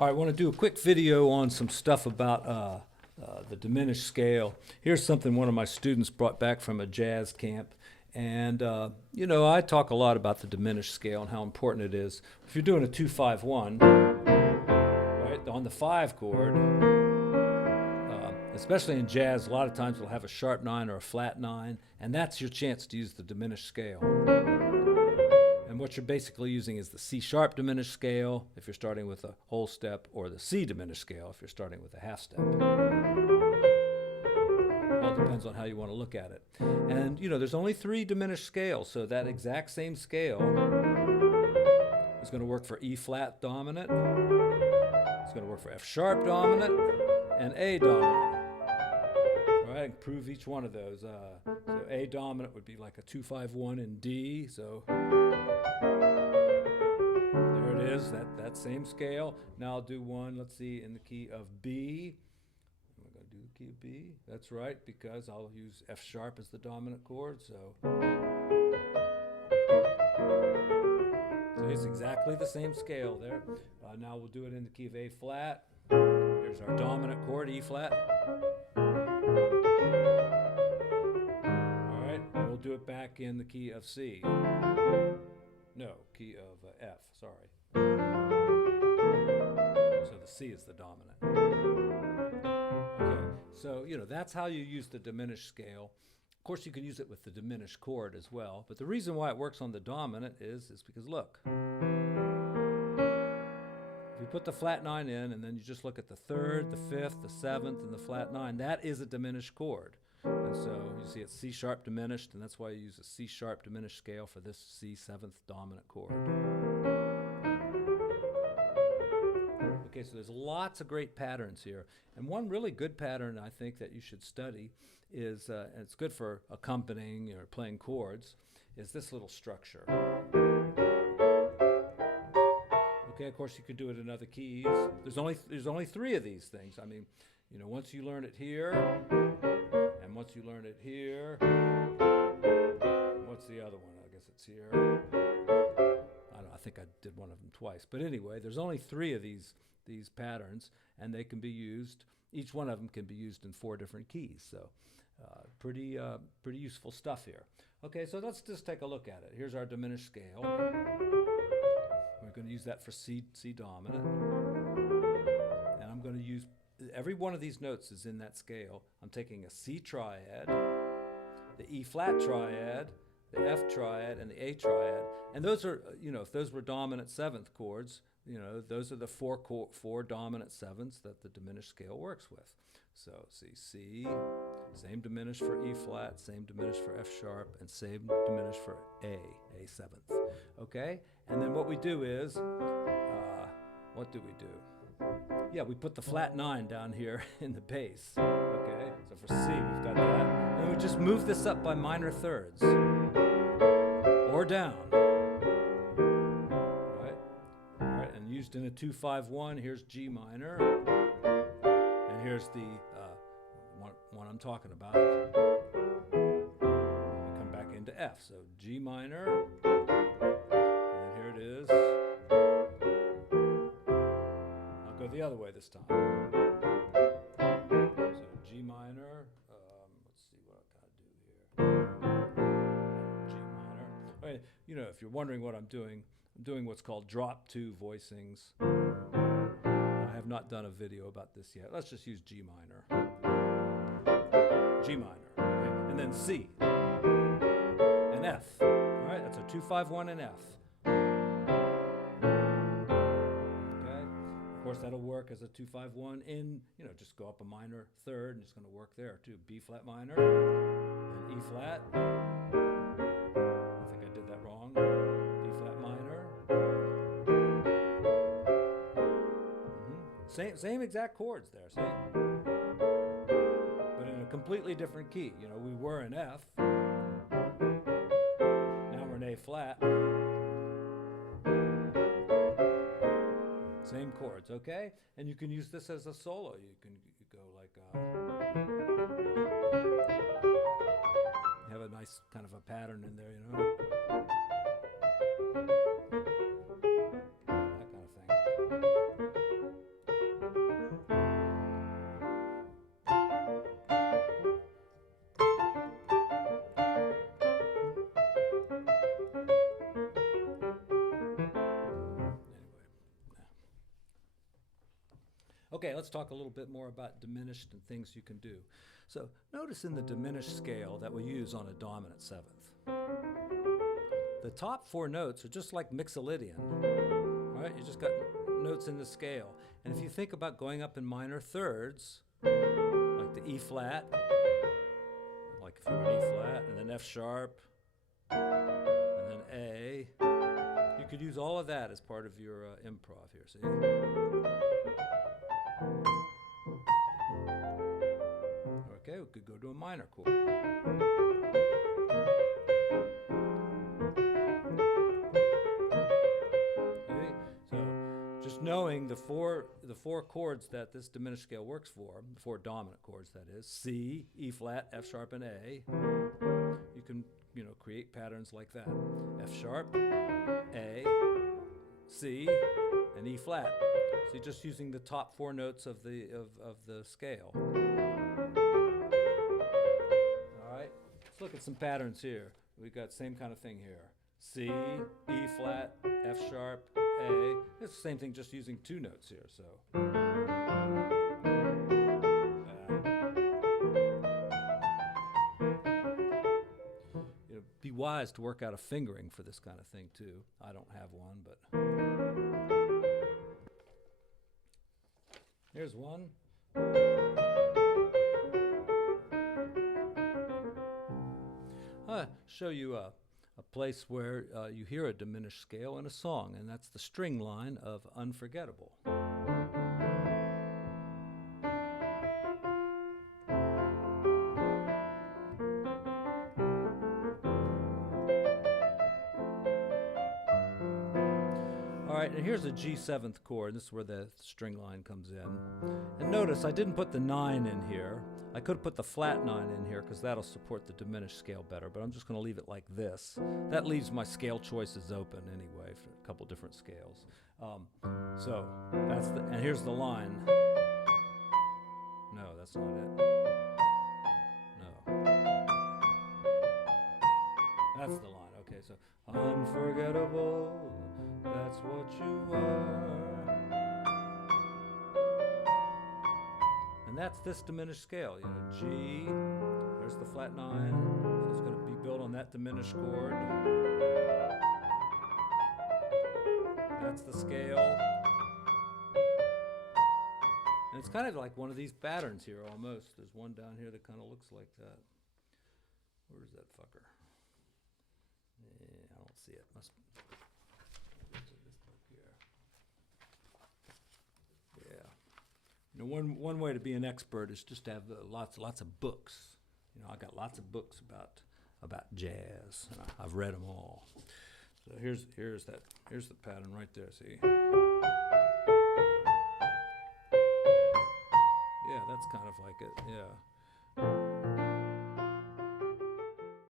All right, I want to do a quick video on some stuff about the diminished scale. Here's something one of my students brought back from a jazz camp. And, you know, I talk a lot about the diminished scale and how important it is. If you're doing a 2-5-1, right, on the 5 chord, especially in jazz, a lot of times we'll have a sharp 9 or a flat 9, and that's your chance to use the diminished scale. And what you're basically using is the C sharp diminished scale if you're starting with a whole step, or the C diminished scale if you're starting with a half step. All depends on how you want to look at it. And you know, there's only 3 diminished scales, so that exact same scale is going to work for E flat dominant, it's going to work for F sharp dominant, and A dominant. All right, I can prove each one of those. So A dominant would be like a 2-5-1 in D, so there it is, that same scale. Now I'll do one, let's see, in the key of B. Am I going to do the key of B? That's right, because I'll use F sharp as the dominant chord, so it's exactly the same scale there. Now we'll do it in the key of A flat. Here's our dominant chord, E flat. All right, and we'll do it back in the key of C. No, key of F, sorry. So the C is the dominant. Okay, so, you know, that's how you use the diminished scale. Of course, you can use it with the diminished chord as well, but the reason why it works on the dominant is because, look, if you put the flat 9 in and then you just look at the 3rd, the 5th, the 7th, and the flat 9, that is a diminished chord. And so you see it's C sharp diminished, and that's why you use a C sharp diminished scale for this C 7th dominant chord. Okay, so there's lots of great patterns here. And one really good pattern I think that you should study is, and it's good for accompanying or playing chords, is this little structure. Okay, of course you could do it in other keys. There's only 3 of these things. I mean, you know, once you learn it here, and once you learn it here, what's the other one? I guess it's here. I don't know, I think I did one of them twice. But anyway, there's only 3 of these patterns, and they can be used, each one of them can be used in 4 different keys. So pretty useful stuff here. Okay, so let's just take a look at it. Here's our diminished scale. We're going to use that for C dominant. And I'm going to use, every one of these notes is in that scale. I'm taking a C triad, the E flat triad, the F triad, and the A triad. And those are, you know, if those were dominant 7th chords, you know, those are the 4 dominant 7ths that the diminished scale works with. So see, C, same diminished for E flat, same diminished for F sharp, and same diminished for A 7th. Okay? And then what we do is, what do we do? Yeah, we put the flat 9 down here in the bass. Okay? So for C, we've got that. And we just move this up by minor thirds. Or down. Alright, and used in a 2-5-1, here's G minor. And here's the one I'm talking about. We come back into F. So G minor. And then here it is. I'll go the other way this time. So G minor. Let's see what I've got to do here. G minor. Okay, you know, if you're wondering what I'm doing what's called drop 2 voicings. I have not done a video about this yet. Let's just use G minor. G minor, okay? And then C and F. All right, that's a 2-5-1 and F. Okay, of course that'll work as a 2-5-1 in, you know, just go up a minor 3rd, and it's going to work there too. B flat minor, and E flat. I think I did that wrong. B flat minor. Same exact chords there, see? But in a completely different key. You know, we were in F. Now we're in A flat. Same chords, okay? And you can use this as a solo. You go like, you have a nice kind of a pattern in there, you know? That kind of thing. Okay, let's talk a little bit more about diminished and things you can do. So notice in the diminished scale that we use on a dominant seventh, the top four notes are just like Mixolydian, right? You just got notes in the scale. And if you think about going up in minor thirds, like the E flat, like if you were an E flat, and then F sharp, and then A, you could use all of that as part of your improv here, see? Okay, we could go to a minor chord. See? So just knowing the four chords that this diminished scale works for, the four dominant chords that is, C, E flat, F sharp, and A, you can create patterns like that. F sharp, A, C, and E flat. So you're just using the top four notes of the scale. All right, let's look at some patterns here. We've got same kind of thing here. C, E flat, F sharp, A. It's the same thing, just using two notes here. So. Be wise to work out a fingering for this kind of thing too. I don't have one, but here's one. I'll show you a place where you hear a diminished scale in a song, and that's the string line of Unforgettable. All right, and here's a G7th chord. This is where the string line comes in. And notice I didn't put the 9 in here. I could have put the flat 9 in here because that'll support the diminished scale better, but I'm just going to leave it like this. That leaves my scale choices open anyway for a couple different scales. So that's and here's the line. No, that's not it. No. That's the line. Okay, so unforgettable, that's what you are. And that's this diminished scale. G, there's the flat 9, so it's going to be built on that diminished chord. That's the scale. And it's kind of like one of these patterns here almost. There's one down here that kind of looks like that. Where's that fucker? I don't see it. Must be this book here. Yeah. One way to be an expert is just to have lots of books. I got lots of books about jazz. And I've read them all. So here's the pattern right there. See? Yeah, that's kind of like it. Yeah.